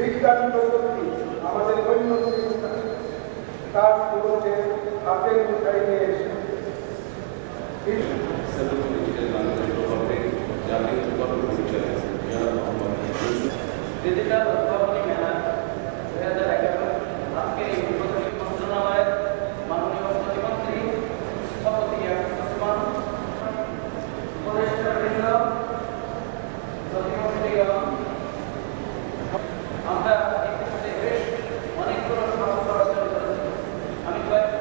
বিজ্ঞান প্রযুক্তি আমাদের উন্নতি কাজগুলোকে হাতের মুঠায় নিয়ে এসে ডিজিটাল উদ্ভাবনী মেলা 2011 আজকে এই উদ্বোধনী মন্ত্রণালয়ের মাননীয় প্রতিমন্ত্রী সভাপতি ওসমান উপদেষ্টাবৃন্দ প্রতিমন্ত্রীগণ আমরা ইতিমধ্যে বেশ অনেকগুলো সফল অর্জন করেছি। আমি কয়েকটি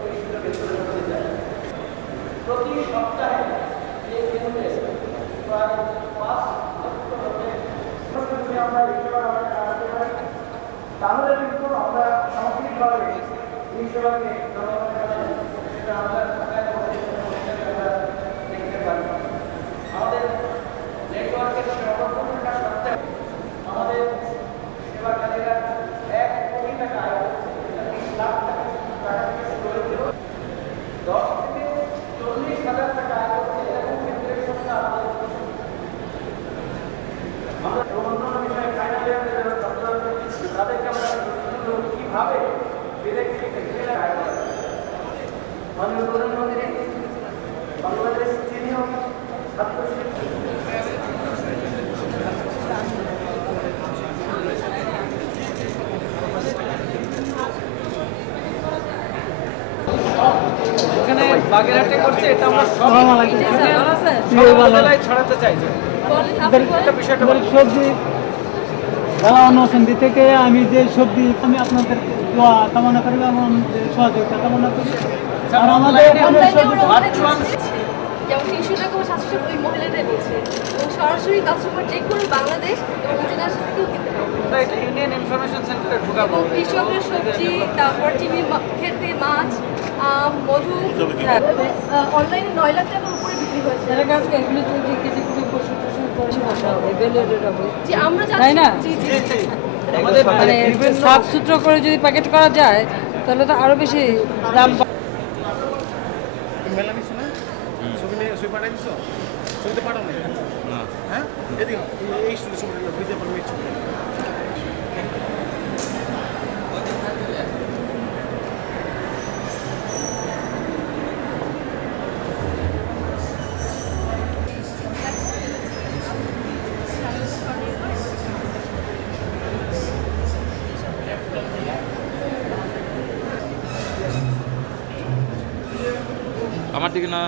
পরিষ্কার তুলে ধরতে চাই। প্রতি সপ্তাহে এই কেন্দ্রে প্রায় 5 লক্ষ লোকের যদি আমরা আনতে পারি তাহলে কিন্তু আমরা সামগ্রিকভাবে এই সেবাকে সেটা আমরা ঢাকায় বসে আমরা দেখতে পারি। আমাদের নেটওয়ার্কের সর্বপ্রথমটা সত্ত্বেও আমাদের সেবাকারীরা 1 কোটি টাকা আয় করছে। 20 লাখ টাকা থেকে শুরু হয়েছিল 10 থেকে 40,000 টাকা আয় করছে এরকম ক্ষেত্রের সংখ্যা আমাদের আমরা প্রবন্ধন বিষয়ে ফাইনাল ইয়ারে যারা ছাত্র আছে তাদেরকে আমরা কিভাবে মাননীয় প্রধানমন্ত্রী বাংলাদেশ সিনিয়র ছাত্র এখানে বাগেরহাটে করছে, এটা আমরা সব জেলায় ছড়াতে চাইছি। সবজি যারা অন্নসন্ধি থেকে আমি যে সবজি আমি আপনাদের দোয়া কামনা করি এবং সহযোগিতা কামনা করি। আর আমাদের যেমন 300 টাকা বা 700 টাকা ওই মহিলাটা দিয়েছে এবং সরাসরি কাস্টমার যে কোনো বাংলাদেশ এবং ইন্টারন্যাশনাল থেকেও কিনতে পারবে। এটা ইন্ডিয়ান ইনফরমেশন সেন্টারে ঢোকাবো। কৃষকের সবজি, তারপর চিনি খেতে মাছ, মধু অনলাইনে 9 লাখ টাকার উপরে বিক্রি হয়েছে। যে আমরা তাই না? আমাদের মানে সাফ সুতরো করে যদি প্যাকেট করা যায় তাহলে তো আরো বেশি দাম মেলা নিচ্ছ না ছবি নিয়ে ছবি পাঠাই দিচ্ছ ছবিতে পাঠাও না হ্যাঁ এদিকে এই ছবি ভিডিও করে নিচ্ছ আমার দিকে না